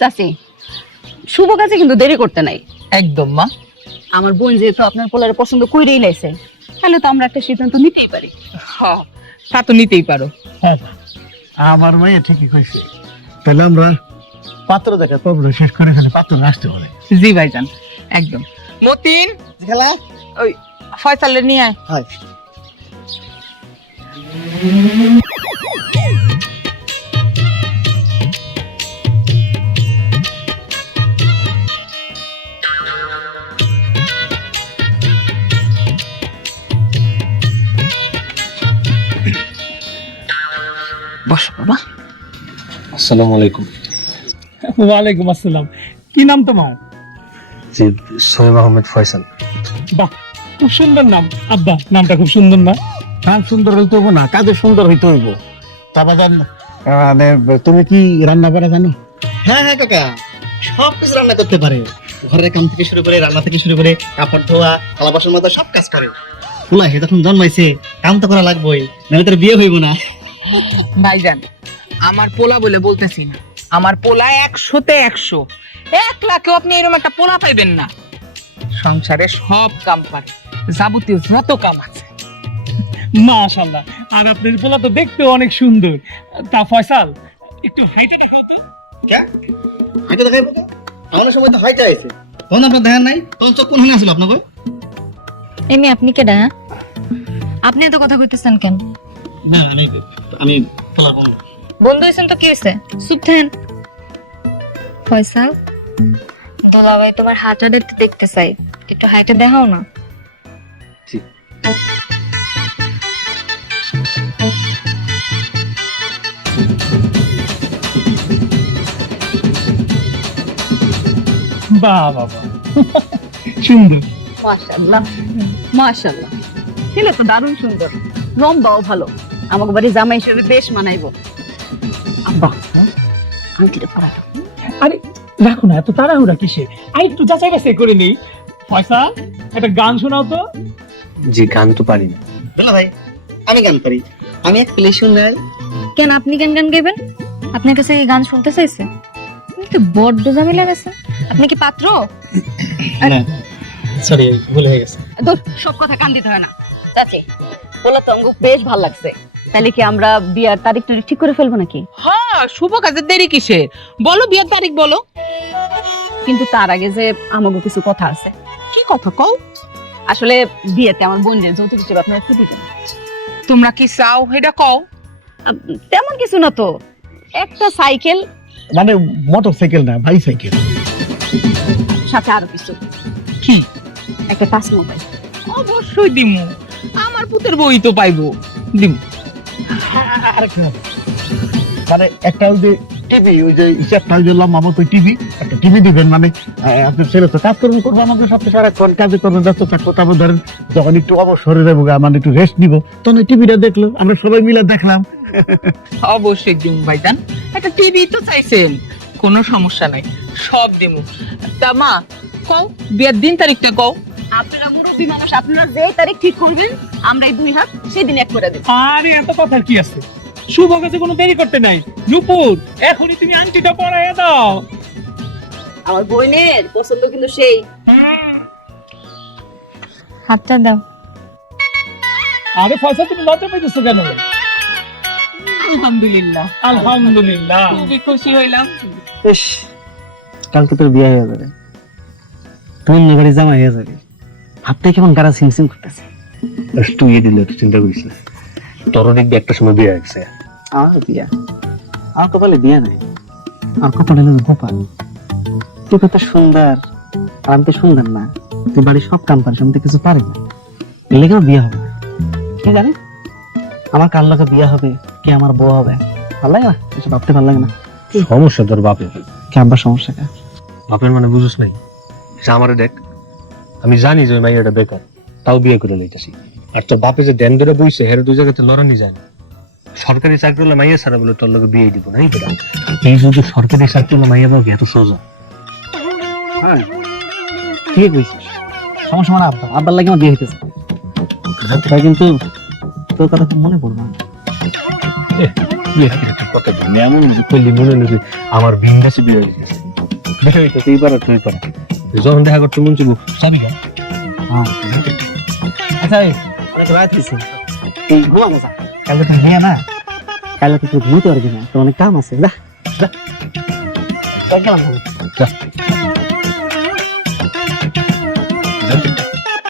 চাচি, শুভ কাজে কিন্তু দেরি করতে নাই। একদম মা। আমার বোন যেহেতু আপনার পোলারে পছন্দ কইরেই লাইছে, তাহলে তো আমরা একটা সিদ্ধান্ত নিতেই পারি। হ্যাঁ, তা তো নিতেই পারো। আমার মেয়ে ঠিকই কইছে, তাহলে আমরা পাত্র দেখা তবে শেষ করে ফেলে পাত্র আসতে হবে। জি ভাইজান, একদম। মতিন, খেলা ওই ফয়সালের নিয়ে আয়। হয় বসো বাবা। আসসালামু আলাইকুম। ওয়ালাইকুম আসসালাম। কি নাম তোমার? জি, সোহেব আহমেদ ফয়সাল। বাহ, খুব সুন্দর নাম। আব্বা, নামটা খুব সুন্দর না? নাম সুন্দর হইতে হইব না, কাজে সুন্দর হইতে হইব। তারপর মানে তুমি কি রান্না করা জানো? হ্যাঁ হ্যাঁ কাকা, সব কিছু রান্না করতে পারে। ঘরের কাম থেকে শুরু করে রান্না থেকে শুরু করে কাপড় ধোয়া, থালা বাসন মাজা সব কাজ করে। পোলা হে যখন জন্মাইছে, কাম তো করা লাগবেই, নাহলে তার বিয়ে হইব না। ভাইজান, আমার পোলা বলে বলতেছি না, আমার পোলা 100-তে 100। 1 লাখেও আপনি এরকম একটা পোলা পাইবেন না। সংসারে সব কাম পারে, যাবতীয় যত কাম আছে। মাশাআল্লাহ। আর আপনার পোলা তো দেখতে অনেক সুন্দর। তা ফয়সাল, একটু হেঁটে দেখাও তো। হাইটা দেখাইবো তো? আমাদের সময় তো হাইটা আইছে, তখন আপনার দেখেন নাই? তখন চোখ কোন আসলো আপনাকে? এমনি আপনি কেডা? আপনি এত কথা কইতেছেন কেন? না আমি পোলার বন্ধু। বন্ধু হইছেন তো কি হইছে? চুপ থাকেন। ফয়সাল, দুলাভাই তোমার হাঁটা দেখতে চাই, একটু হাইটা দেখাও না। জি। বাহ বাবা, সুন্দর। মাশাআল্লাহ, মাশাআল্লাহ, ছেলে তো দারুণ সুন্দর, লম্বাও ভালো। আমাকে বাড়ি জামাই হিসেবে বেশ মানাইবো। আব্বা, আংটিটা পরা। আরে রাখো না, এত তাড়াহুড়া কিসে? আর একটু যাচাই বাছাই করে নেই। ফয়সাল, একটা গান শোনাও তো। জি, গান তো পারি না। বলো ভাই, আমি গান পারি। আমি এক প্লে শুনলাই। কেন আপনি গান গান গাইবেন? আপনার কাছে এই গান শুনতে চাইছে? আপনি তো বড্ড ঝামেলা গেছে। আপনি কি পাত্র? সরি, ভুল হয়ে গেছে। দূর, সব কথা কান দিতে হয় না। চাচি, পোলা তো আমাকে বেশ ভালো লাগছে। তাহলে কি আমরা বিয়ার তারিখ ঠিক করে ফেলবো নাকি? হ্যাঁ, শুভ কাজের দেরি কিসের? বলো, বিয়ের তারিখ বলো। কিন্তু তার আগে যে আমাকে কিছু কথা আছে। কি কথা কও? আসলে বিয়েতে আমার বোনের যৌতুক হিসেবে আপনারা কি দিবেন? তোমরা কি চাও এটা কও। তেমন কিছু না তো, একটা সাইকেল, মানে মোটর সাইকেল না, বাইসাইকেল। সাথে আরো কিছু, কি? একটা টাচ মোবাইল। অবশ্যই দিমু, আমার পুতের বই তো পাইবো, দিমু। মানে একটা ওই যে টিভি, ওই যে হিসাবটা ওই যে লম্বা মতো টিভি, একটা টিভি দিবেন। মানে আপনার ছেলে তো কাজকর্ম করবো, আমাকে সবচেয়ে সারাক্ষণ কাজে করবো, ব্যস্ত থাকবো। তারপর ধরেন যখন একটু অবসরে যাবো, মানে একটু রেস্ট নিবো, তখন টিভিটা দেখলো, আমরা সবাই মিলে দেখলাম। অবশ্যই দিমু ভাইজান, একটা টিভি তো চাইছেন, কোনো সমস্যা নাই, সব দিমু। তা মা, কও বিয়ের দিন তারিখটা কও। আপনারা মুরব্বী মানুষ, আপনারা যে তারিখ ঠিক করবেন আমরা এই দুই হাত সেদিন এক করে দেব। আরে এত কথার কি আছে? শুভ কাজে কোনো দেরি করতে নাই। নূপুর, এখনই তুমি আংটিটা পরাইয়া দাও। আমার বোনের পছন্দ কিন্তু সেই। হাতটা দাও। আরে ফয়সাল, তুমি লজ্জা পাইতেছো কেন? আলহামদুলিল্লাহ, আলহামদুলিল্লাহ। খুবই খুশি হইলাম। ইস, কালকে তোর বিয়ে হয়ে যাবে, তুমি মেঘারি জামা হয়ে যাবে। ভাবতে কেমন গাড়া সিমসিম করতেছে। তুই এ দিলে চিন্তা করিস না, তোর দিক দিয়ে একটা সময় বিয়ে হয়েছে। আমার বিয়া, আমার কপালে বিয়া নাই, আমার কপালে হলো গোপাল। তুই কত সুন্দর, আর আমি তো সুন্দর না। তুই বাড়ির সব কাম পারিস, আমি তো কিছু পারি না। এর লেগেও বিয়া হবে না। কি জানি আমার কার লাগে বিয়া হবে, কে আমার বউ হবে, ভালো লাগে না, এসব ভাবতে ভালো লাগে না। সমস্যা তোর বাপের। কে আব্বার সমস্যা কে? বাপের মানে বুঝোস নাই? যে আমারে দেখ, আমি জানি যে ওই মাইয়াটা বেকার, তাও বিয়ে করে লইতেছি। আর তোর বাপে যে দেন ধরে বইছে, হেরে দুই জায়গাতে লড়ানি যায় না। সরকারি চাকরি হলে মাইয়া ছাড়া বলে তোর লোকে বিয়ে দিব না, এই বেটা। এই যদি সরকারি চাকরি হলে মাইয়া পাবি, এত সোজা? হ্যাঁ, ঠিক কইছিস, সমস্যা মানে আব্বা, আব্বার লাগে আমার বিয়ে হইতেছে। তাই কিন্তু তোর কথা খুব মনে পড়বে। বিয়ে ঠিক কথা বল। আমি এমন করলি মনে হলো যে আমার বিন্দাসে বিয়ে হয়ে গেছে। দেখা হইতো এইবার আর তুই পারা যখন দেখা করতে মন চাইব যাবি না। আচ্ছা এই অনেক রাত হয়েছে এই ঘুমানো যা কালকে তো বিয়ে না কালকে তো ঘুমোতে পারবি না তো অনেক কাম আছে যা যা গেলাম যা।